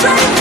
Don't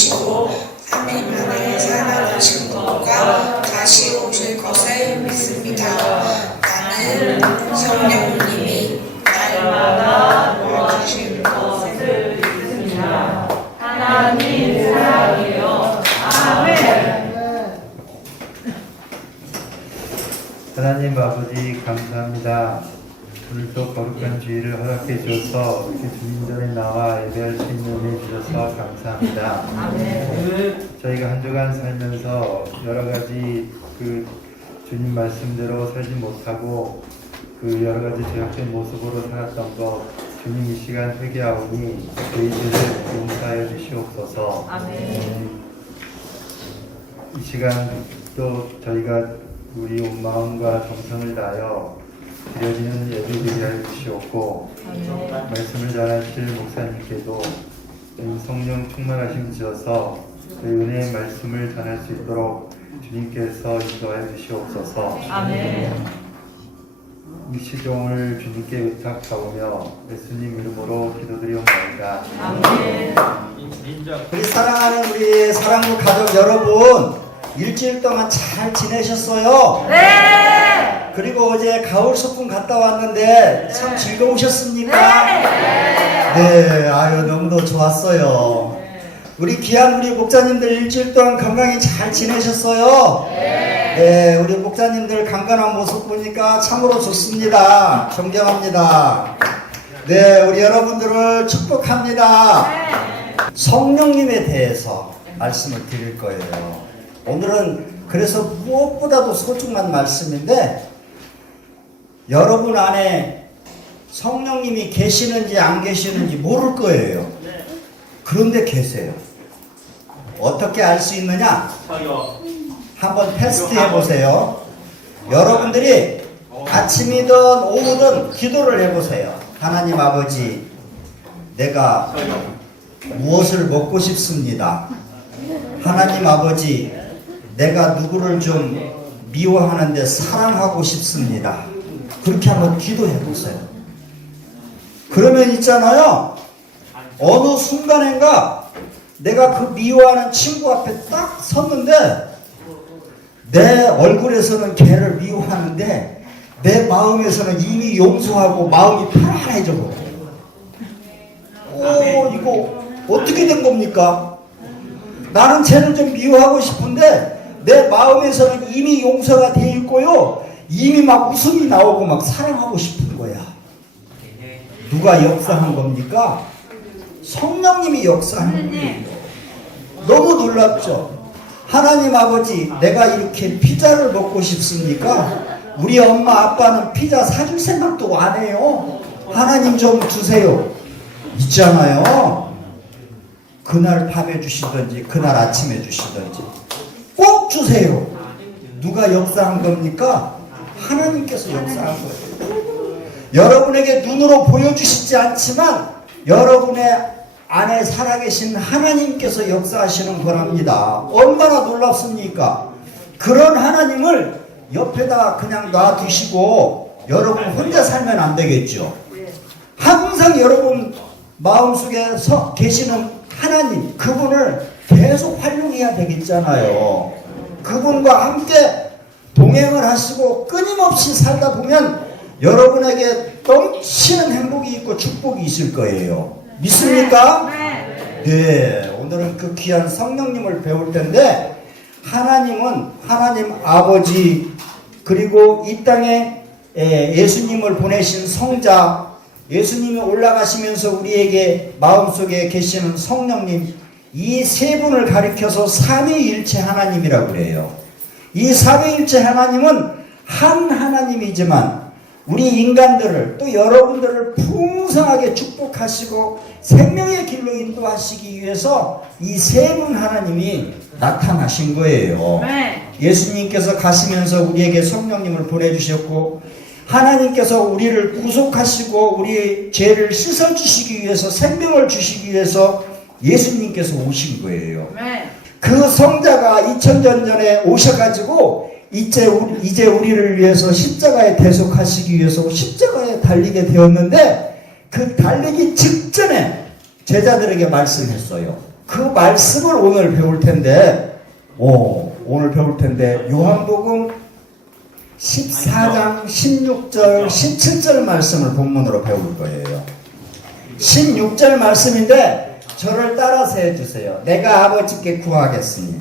십자 거룩한 주의를 허락해 주셔서 이렇게 주님 전에 나와 예배할 수 있는 은혜 주셔서 감사합니다. 저희가 한 주간 살면서 여러 가지 그 주님 말씀대로 살지 못하고 그 여러 가지 죄악된 모습으로 살았던 것 주님 이 시간 회개하오니 저희들을 용서하여 주시옵소서. 이 시간 또 저희가 우리 온 마음과 정성을 다하여 드려지는 예배드리게 하여 주시옵고 말씀을 전하실 목사님께도 이 성령 충만하심 주셔서 그 은혜의 말씀을 전할 수 있도록 주님께서 인도하여 주시옵소서. 이 시종을 주님께 의탁하오며 예수님 이름으로 기도드리옵나이다. 우리 사랑하는 우리 사랑부 가족 여러분 일주일 동안 잘 지내셨어요? 네. 그리고 어제 가을 소풍 갔다 왔는데 참 즐거우셨습니까? 네. 아유 너무도 좋았어요. 우리 귀한 우리 목사님들 일주일 동안 건강히 잘 지내셨어요? 네. 우리 목사님들 강건한 모습 보니까 참으로 좋습니다. 존경합니다. 네, 우리 여러분들을 축복합니다. 성령님에 대해서 말씀을 드릴 거예요. 오늘은 그래서 무엇보다도 소중한 말씀인데 여러분 안에 성령님이 계시는지 안 계시는지 모를 거예요. 그런데 계세요. 어떻게 알 수 있느냐? 한번 테스트 해보세요. 여러분들이 아침이든 오후든 기도를 해보세요. 하나님 아버지, 내가 무엇을 먹고 싶습니다. 하나님 아버지, 내가 누구를 좀 미워하는데 사랑하고 싶습니다. 그렇게 한번 기도해 보세요. 그러면 있잖아요. 어느 순간인가 내가 그 미워하는 친구 앞에 딱 섰는데 내 얼굴에서는 걔를 미워하는데 내 마음에서는 이미 용서하고 마음이 편안해져 버려요. 오, 이거 어떻게 된 겁니까? 나는 쟤를 좀 미워하고 싶은데 내 마음에서는 이미 용서가 돼 있고요. 이미 막 웃음이 나오고 막 사랑하고 싶은 거야. 누가 역사한 겁니까? 성령님이 역사하는 거예요. 너무 놀랍죠? 하나님 아버지, 내가 이렇게 피자를 먹고 싶습니까? 우리 엄마 아빠는 피자 사줄 생각도 안 해요. 하나님 좀 주세요. 있잖아요. 그날 밤에 주시든지 그날 아침에 주시든지 꼭 주세요. 누가 역사한 겁니까? 하나님께서 역사한 거예요. 여러분에게 눈으로 보여주시지 않지만 여러분의 안에 살아계신 하나님께서 역사하시는 거랍니다. 얼마나 놀랍습니까? 그런 하나님을 옆에다 그냥 놔두시고 여러분 혼자 살면 안 되겠죠. 항상 여러분 마음속에 서 계시는 하나님 그분을 계속 활용해야 되겠잖아요. 그분과 함께 동행을 하시고 끊임없이 살다 보면 여러분에게 넘치는 행복이 있고 축복이 있을 거예요. 믿습니까? 네. 오늘은 그 귀한 성령님을 배울 텐데 하나님은 하나님 아버지 그리고 이 땅에 에, 예수님을 보내신 성자 예수님이 올라가시면서 우리에게 마음속에 계시는 성령님 이 세 분을 가리켜서 삼위일체 하나님이라고 그래요. 이 삼위일체 하나님은 한 하나님이지만 우리 인간들을 또 여러분들을 풍성하게 축복하시고 생명의 길로 인도하시기 위해서 이 세 분 하나님이 나타나신 거예요. 예수님께서 가시면서 우리에게 성령님을 보내주셨고 하나님께서 우리를 구속하시고 우리의 죄를 씻어주시기 위해서 생명을 주시기 위해서 예수님께서 오신 거예요. 그 성자가 2000년 전에 오셔가지고 이제 우리, 이제 우리를 위해서 십자가에 대속하시기 위해서 십자가에 달리게 되었는데 그 달리기 직전에 제자들에게 말씀했어요. 그 말씀을 오늘 배울 텐데, 오, 오늘 배울 텐데 요한복음 14장 16절 17절 말씀을 본문으로 배울 거예요. 16절 말씀인데 저를 따라서 해주세요. 내가 아버지께 구하겠으니.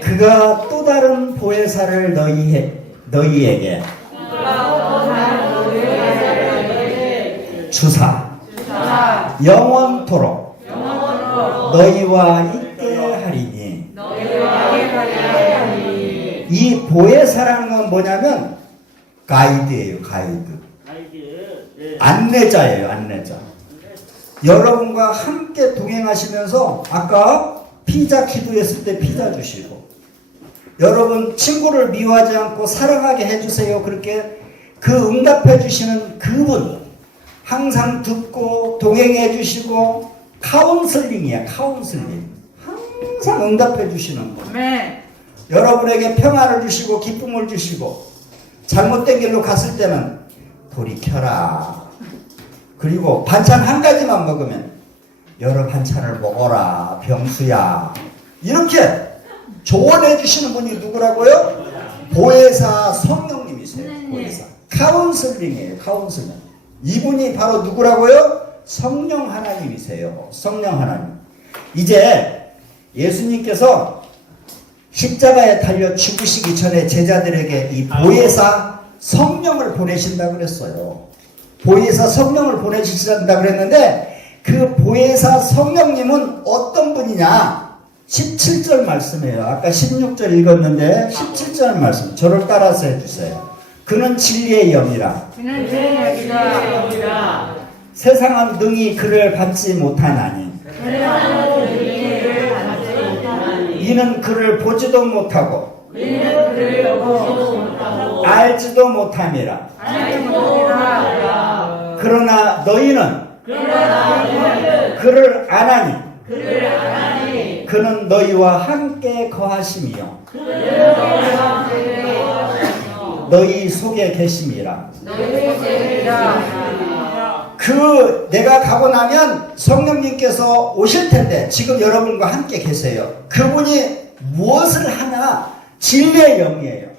그가 또 다른 보혜사를 너희 너희에게. 주사. 영원토록 너희와 있게 하리니. 이 보혜사라는 건 뭐냐면 가이드예요 가이드. 안내자예요 안내자 여러분과 함께 동행하시면서 아까 피자 기도했을 때 피자 주시고 여러분 친구를 미워하지 않고 사랑하게 해주세요 그렇게 그 응답해 주시는 그분 항상 듣고 동행해 주시고 카운슬링이야 카운슬링 항상 응답해 주시는 분 아멘. 여러분에게 평화를 주시고 기쁨을 주시고 잘못된 길로 갔을 때는 돌이켜라. 그리고 반찬 한 가지만 먹으면 여러 반찬을 먹어라 병수야. 이렇게 조언해 주시는 분이 누구라고요? 보혜사 성령님이세요. 보혜사. 카운슬링이에요. 카운슬링. 이분이 바로 누구라고요? 성령 하나님이세요. 성령 하나님. 이제 예수님께서 십자가에 달려 죽으시기 전에 제자들에게 이 보혜사 성령을 보내신다 그랬어요. 보혜사 성령을 보내주신다 그랬는데 그 보혜사 성령님은 어떤 분이냐? 17절 말씀이에요. 아까 16절 읽었는데 17절 말씀. 저를 따라서 해주세요. 그는 진리의 영이라. 그는 죄인이다. 세상은 능히 그를 받지 못하나니. 이는 그를 보지도 못하고 알지도 못함이라. 그러나 너희는 그를 안하니 그는 너희와 함께 거하심이요 너희 속에 계심이라 그 내가 가고 나면 성령님께서 오실 텐데 지금 여러분과 함께 계세요. 그분이 무엇을 하나 진리의 영이에요.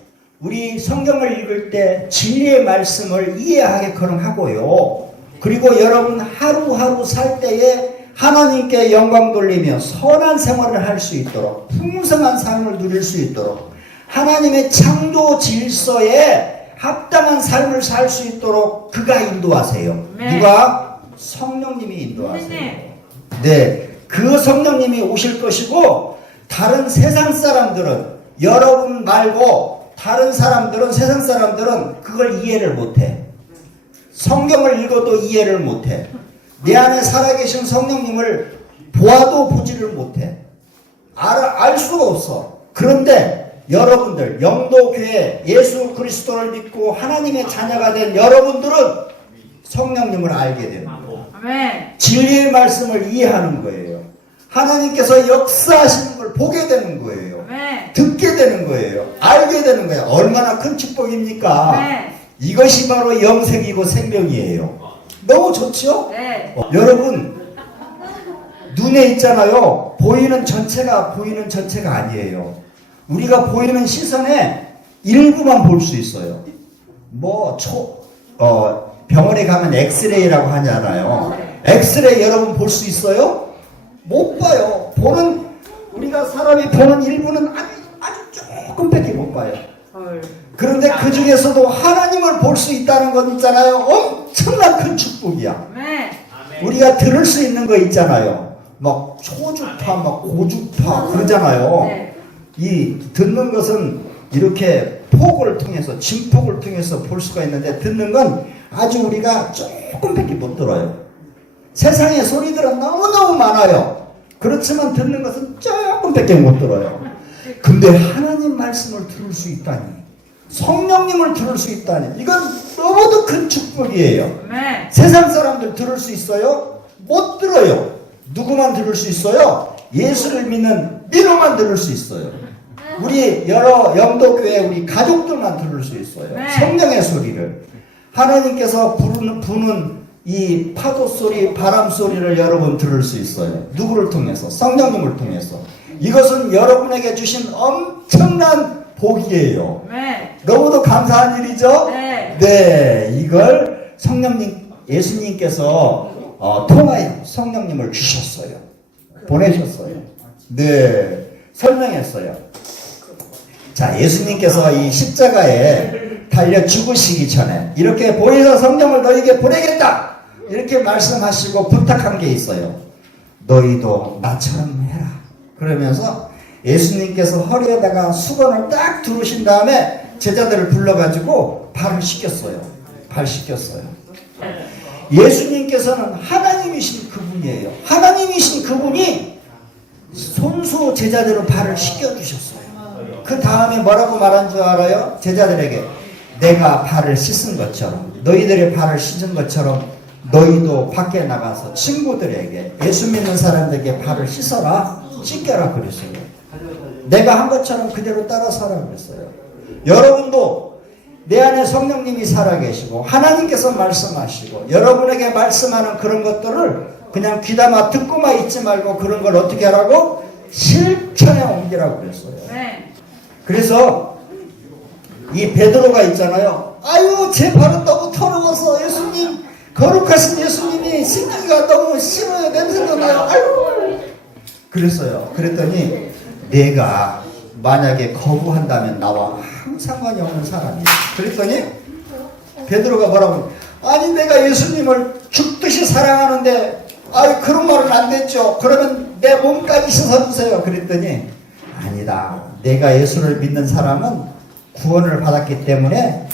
우리 성경을 읽을 때 진리의 말씀을 이해하게끔 하고요. 그리고 여러분 하루하루 살 때에 하나님께 영광 돌리며 선한 생활을 할 수 있도록 풍성한 삶을 누릴 수 있도록 하나님의 창조 질서에 합당한 삶을 살 수 있도록 그가 인도하세요. 네. 누가? 성령님이 인도하세요. 네. 네, 그 성령님이 오실 것이고 다른 세상 사람들은 여러분 말고 다른 사람들은 세상 사람들은 그걸 이해를 못해. 성경을 읽어도 이해를 못해. 내 안에 살아계신 성령님을 보아도 보지를 못해. 알, 알 수가 없어. 그런데 여러분들 영도교회 예수 그리스도를 믿고 하나님의 자녀가 된 여러분들은 성령님을 알게 됩니다. 진리의 말씀을 이해하는 거예요. 하나님께서 역사하시는 걸 보게 되는 거예요. 듣게 되는 거예요. 알게 되는 거예요. 얼마나 큰 축복입니까? 아멘. 이것이 바로 영생이고 생명이에요. 너무 좋죠? 네. 어, 여러분 눈에 있잖아요. 보이는 전체가 보이는 전체가 아니에요. 우리가 보이는 시선에 일부만 볼 수 있어요. 뭐 초, 어, 병원에 가면 엑스레이라고 하잖아요. 엑스레이 여러분 볼 수 있어요? 못 봐요. 보는 우리가 사람이 보는 일부는 조금밖에 못 봐요. 헐. 그런데 그 중에서도 하나님을 볼 수 있다는 건 있잖아요. 엄청난 큰 축복이야. 우리가 들을 수 있는 거 있잖아요. 막 초주파, 막 고주파 그러잖아요. 네. 이 듣는 것은 이렇게 폭을 통해서 진폭을 통해서 볼 수가 있는데 듣는 건 아주 우리가 조금밖에 못 들어요. 세상의 소리들은 너무너무 많아요. 그렇지만 듣는 것은 조금밖에 못 들어요. 근데 하나님 말씀을 들을 수 있다니 성령님을 들을 수 있다니 이건 너무도 큰 축복이에요. 아멘. 세상 사람들 들을 수 있어요? 못 들어요. 누구만 들을 수 있어요? 예수를 믿는 민호만 들을 수 있어요. 우리 여러 영도교회 우리 가족들만 들을 수 있어요. 네. 성령의 소리를 하나님께서 부르는 부는 이 파도 소리, 바람 소리를 여러분 들을 수 있어요. 누구를 통해서? 성령님을 통해서. 이것은 여러분에게 주신 엄청난 복이에요. 네. 너무도 감사한 일이죠? 네. 네, 이걸 성령님, 예수님께서 어, 통하여 성령님을 주셨어요. 보내셨어요. 네, 설명했어요. 자, 예수님께서 이 십자가에 달려 죽으시기 전에 이렇게 보혜사 성령을 너에게 보내겠다! 이렇게 말씀하시고 부탁한 게 있어요. 너희도 나처럼 해라. 그러면서 예수님께서 허리에다가 수건을 딱 두르신 다음에 제자들을 불러가지고 발을 씻겼어요. 발 씻겼어요. 예수님께서는 하나님이신 그분이에요. 하나님이신 그분이 손수 제자들은 발을 씻겨주셨어요. 그 다음에 뭐라고 말한 줄 알아요? 제자들에게 내가 발을 씻은 것처럼 너희들의 발을 씻은 것처럼 너희도 밖에 나가서 친구들에게 예수 믿는 사람들에게 발을 씻어라 씻겨라 그랬어요. 내가 한 것처럼 그대로 따라서라 그랬어요. 여러분도 내 안에 성령님이 살아계시고 하나님께서 말씀하시고 여러분에게 말씀하는 그런 것들을 그냥 귀담아 듣고만 있지 말고 그런 걸 어떻게 하라고 실천에 옮기라고 그랬어요. 네. 그래서 이 베드로가 있잖아요. 아유 제 발은 너무 더러워서 예수님 거룩하신 예수님이 씻기가 너무 싫어요 냄새도 나요. 아유 그랬어요. 그랬더니 내가 만약에 거부한다면 나와 아무 상관이 없는 사람이야. 그랬더니 베드로가 뭐라고 아니 내가 예수님을 죽듯이 사랑하는데 아유 그런 말은 안 됐죠. 그러면 내 몸까지 씻어주세요. 그랬더니 아니다. 내가 예수를 믿는 사람은 구원을 받았기 때문에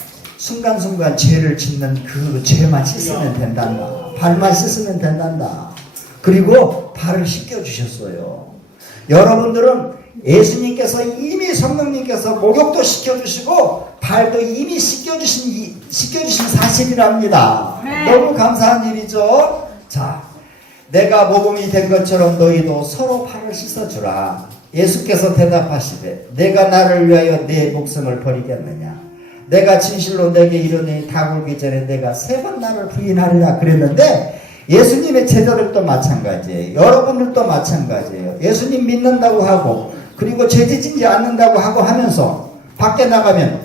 순간순간 죄를 짓는 그 죄만 씻으면 된단다. 발만 씻으면 된단다. 그리고 발을 씻겨주셨어요. 여러분들은 예수님께서 이미 성령님께서 목욕도 시켜주시고 발도 이미 씻겨주신, 이- 씻겨주신 사실이랍니다. 네. 너무 감사한 일이죠. 자, 내가 모범이 된 것처럼 너희도 서로 발을 씻어주라. 예수께서 대답하시되 내가 나를 위하여 내 목숨을 버리겠느냐. 내가 진실로 내게 이르니 다굴기 전에 내가 세 번 나를 부인하리라 그랬는데 예수님의 제자들도 마찬가지예요. 여러분들도 마찬가지예요. 예수님 믿는다고 하고 그리고 죄짓지 않는다고 하고 하면서 밖에 나가면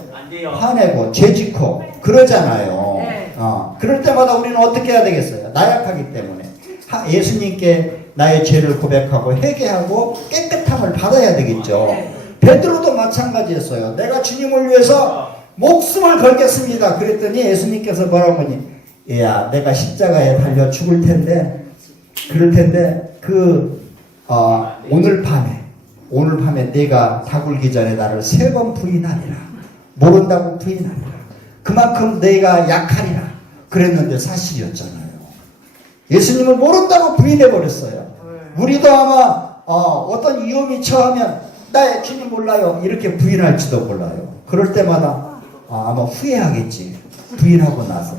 화내고 죄짓고 그러잖아요. 네. 어, 그럴 때마다 우리는 어떻게 해야 되겠어요? 나약하기 때문에 하- 예수님께 나의 죄를 고백하고 회개하고 깨끗함을 받아야 되겠죠. 네. 베드로도 마찬가지였어요. 내가 주님을 위해서 목숨을 걸겠습니다. 그랬더니 예수님께서 뭐라고 하니? 야, 내가 십자가에 달려 죽을 텐데, 그럴 텐데, 그, 어, 오늘 밤에, 오늘 밤에 내가 다굴기 전에 나를 세 번 부인하리라. 모른다고 부인하리라. 그만큼 내가 약하리라. 그랬는데 사실이었잖아요. 예수님을 모른다고 부인해버렸어요. 우리도 아마, 어, 어떤 위험이 처하면, 나 주님 몰라요. 이렇게 부인할지도 몰라요. 그럴 때마다, 아, 아마 후회하겠지. 부인하고 나서.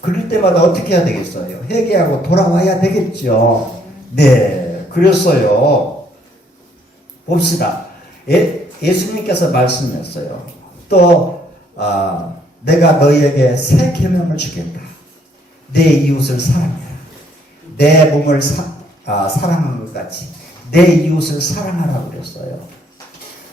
그럴 때마다 어떻게 해야 되겠어요? 회개하고 돌아와야 되겠죠. 네, 그랬어요. 봅시다. 예, 예수님께서 말씀했어요. 또 아, 내가 너희에게 새 계명을 주겠다. 내 이웃을 사랑해라. 내 몸을 사, 아, 사랑한 것 같이 내 이웃을 사랑하라고 그랬어요.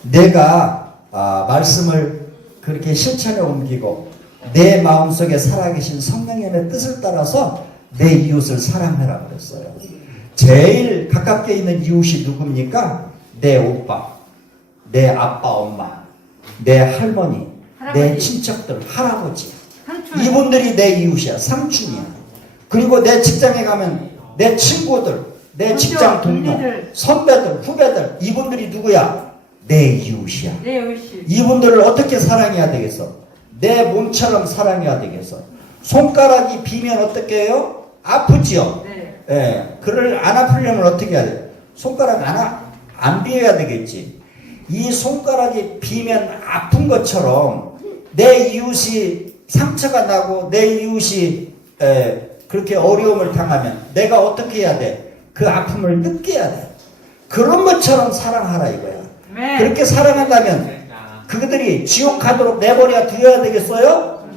내가 아, 말씀을 그렇게 실천에 옮기고 내 마음속에 살아계신 성령님의 뜻을 따라서 내 이웃을 사랑하라고 그랬어요. 제일 가깝게 있는 이웃이 누굽니까? 내 오빠, 내 아빠, 엄마, 내 할머니, 내 할아버지. 친척들, 할아버지. 삼촌. 이분들이 내 이웃이야. 삼촌이야. 그리고 내 직장에 가면 내 친구들, 내 직장 동료. 선배들, 후배들, 이분들이 누구야? 내 이웃이야. 이분들을 어떻게 사랑해야 되겠어? 내 몸처럼 사랑해야 되겠어. 손가락이 비면 어떻게 해요? 아프지요? 네. 예, 그를 안 아프려면 어떻게 해야 돼? 손가락 안, 아, 안 비워야 되겠지. 이 손가락이 비면 아픈 것처럼 내 이웃이 상처가 나고 내 이웃이 에, 그렇게 어려움을 당하면 내가 어떻게 해야 돼? 그 아픔을 느껴야 돼. 그런 것처럼 사랑하라 이거야. 그렇게 사랑한다면 그들이 지옥 가도록 내버려 두어야 되겠어요?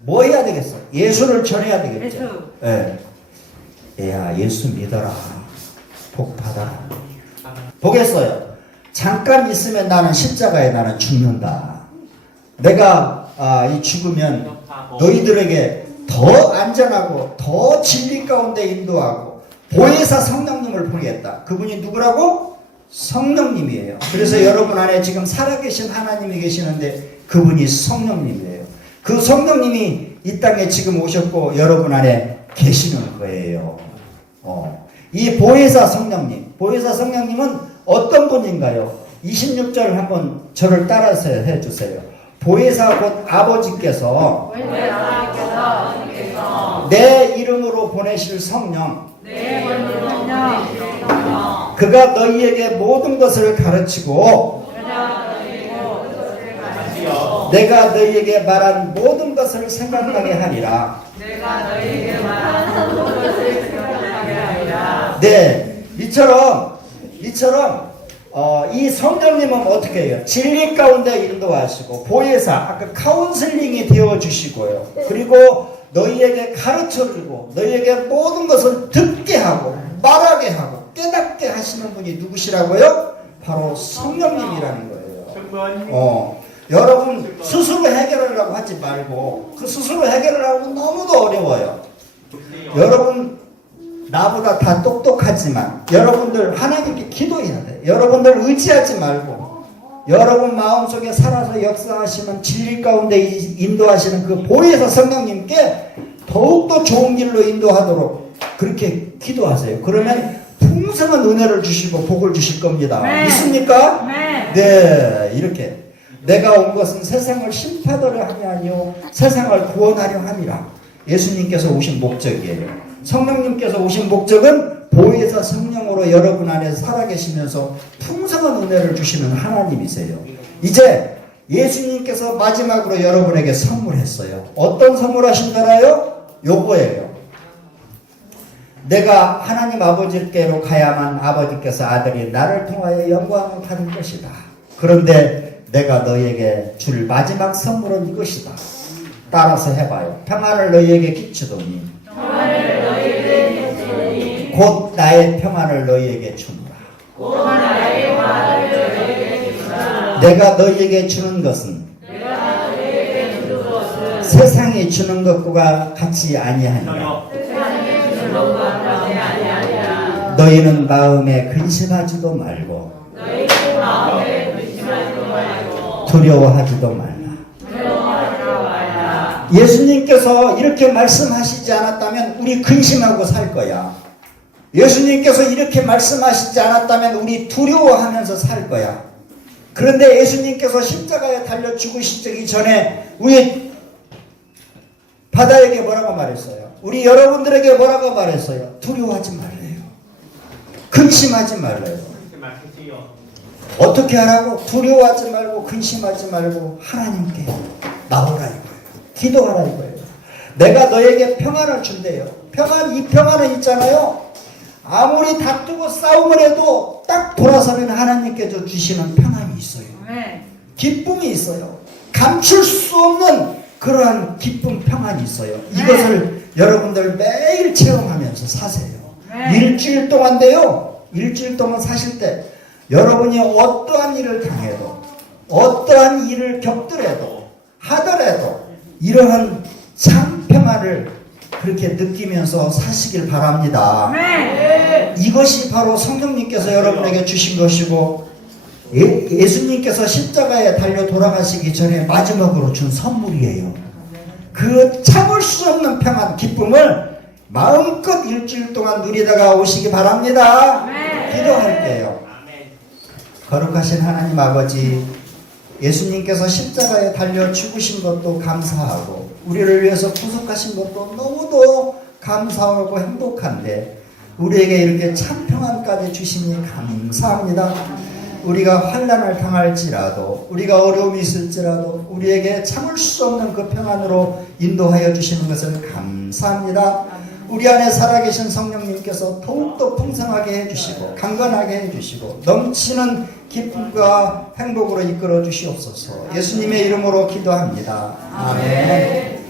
뭐 해야 되겠어? 예수를 전해야 되겠죠. 예. 얘야 예수 믿어라. 복 받아라. 보겠어요. 잠깐 있으면 나는 십자가에 나는 죽는다. 내가 아, 이 죽으면 너희들에게 더 안전하고 더 진리 가운데 인도하고 보혜사 성령님을 보내겠다. 그분이 누구라고? 성령님이에요. 그래서 여러분 안에 지금 살아계신 하나님이 계시는데 그분이 성령님이에요. 그 성령님이 이 땅에 지금 오셨고 여러분 안에 계시는 거예요. 어. 이 보혜사 성령님, 보혜사 성령님은 어떤 분인가요? 26절 한번 저를 따라서 해주세요. 보혜사 곧 아버지께서 내 이름으로 보내실 성령, 내 원수는요 그가 너희에게 모든 것을 가르치고 내가 너희에게 말한 모든 것을 생각나게 하리라. 내가 너희에게 말한 모든 것을 생각하게 하리라 네, 이처럼 이처럼 어, 이 성령님은 어떻게 해요? 진리 가운데 인도하시고 보혜사 아까 카운슬링이 되어 주시고요. 그리고 너희에게 가르쳐 주고 너희에게 모든 것을 듣게 하고 말하게 하고 깨닫게 하시는 분이 누구시라고요? 바로 성령님이라는 거예요. 어, 여러분 스스로 해결하려고 하지 말고 그 스스로 해결을 하고 너무도 어려워요. 여러분 나보다 다 똑똑하지만 여러분들 하나님께 기도해야 돼. 여러분들 의지하지 말고 여러분 마음속에 살아서 역사하시는 진리 가운데 이- 인도하시는 그 보혜사 성령님께 더욱더 좋은 길로 인도하도록 그렇게 기도하세요. 그러면 풍성한 은혜를 주시고 복을 주실 겁니다. 네. 믿습니까? 네. 네, 이렇게 내가 온 것은 세상을 심판하려 함이 아니요 세상을 구원하려 함이라. 예수님께서 오신 목적이에요. 성령님께서 오신 목적은 보혜사 성령으로 여러분 안에 살아계시면서 풍성한 은혜를 주시는 하나님이세요. 이제 예수님께서 마지막으로 여러분에게 선물했어요. 어떤 선물 하신다나요? 요거예요. 내가 하나님 아버지께로 가야만 아버지께서 아들이 나를 통하여 영광을 받을 것이다. 그런데 내가 너희에게 줄 마지막 선물은 이것이다. 따라서 해봐요. 평안을 너희에게 끼치더니 곧 나의 평안을 너희에게 주노라. 내가 너희에게 주는 것은 세상이 주는 것과 같이 아니하니라. 너희는 마음에 근심하지도 말고 두려워하지도 말라. 예수님께서 이렇게 말씀하시지 않았다면 우리 근심하고 살 거야. 예수님께서 이렇게 말씀하시지 않았다면 우리 두려워하면서 살 거야. 그런데 예수님께서 십자가에 달려 죽으시기 전에 우리 바다에게 뭐라고 말했어요? 우리 여러분들에게 뭐라고 말했어요? 두려워하지 말래요. 근심하지 말래요. 어떻게 하라고? 두려워하지 말고 근심하지 말고 하나님께 나오라 이거예요. 기도하라 이거예요. 내가 너에게 평안을 준대요. 평안 이 평안은 있잖아요. 아무리 다투고 싸움을 해도 딱 돌아서면 하나님께 서 주시는 평안이 있어요. 네. 기쁨이 있어요. 감출 수 없는 그러한 기쁨 평안이 있어요. 네. 이것을 여러분들 매일 체험하면서 사세요. 네. 일주일 동안데요. 일주일 동안 사실 때 여러분이 어떠한 일을 당해도 어떠한 일을 겪더라도 하더라도 이러한 참 평안을 그렇게 느끼면서 사시길 바랍니다. 네. 이것이 바로 성령님께서 여러분에게 주신 것이고 예, 예수님께서 십자가에 달려 돌아가시기 전에 마지막으로 준 선물이에요. 그 참을 수 없는 평안, 기쁨을 마음껏 일주일 동안 누리다가 오시기 바랍니다. 네. 기도할게요. 거룩하신 하나님 아버지, 예수님께서 십자가에 달려 죽으신 것도 감사하고, 우리를 위해서 구속하신 것도 너무도 감사하고 행복한데, 우리에게 이렇게 참 평안까지 주시니 감사합니다. 우리가 환란을 당할지라도, 우리가 어려움이 있을지라도, 우리에게 참을 수 없는 그 평안으로 인도하여 주시는 것을 감사합니다. 우리 안에 살아계신 성령님께서 더욱더 풍성하게 해주시고 강건하게 해주시고 넘치는 기쁨과 행복으로 이끌어 주시옵소서 예수님의 이름으로 기도합니다. 아멘.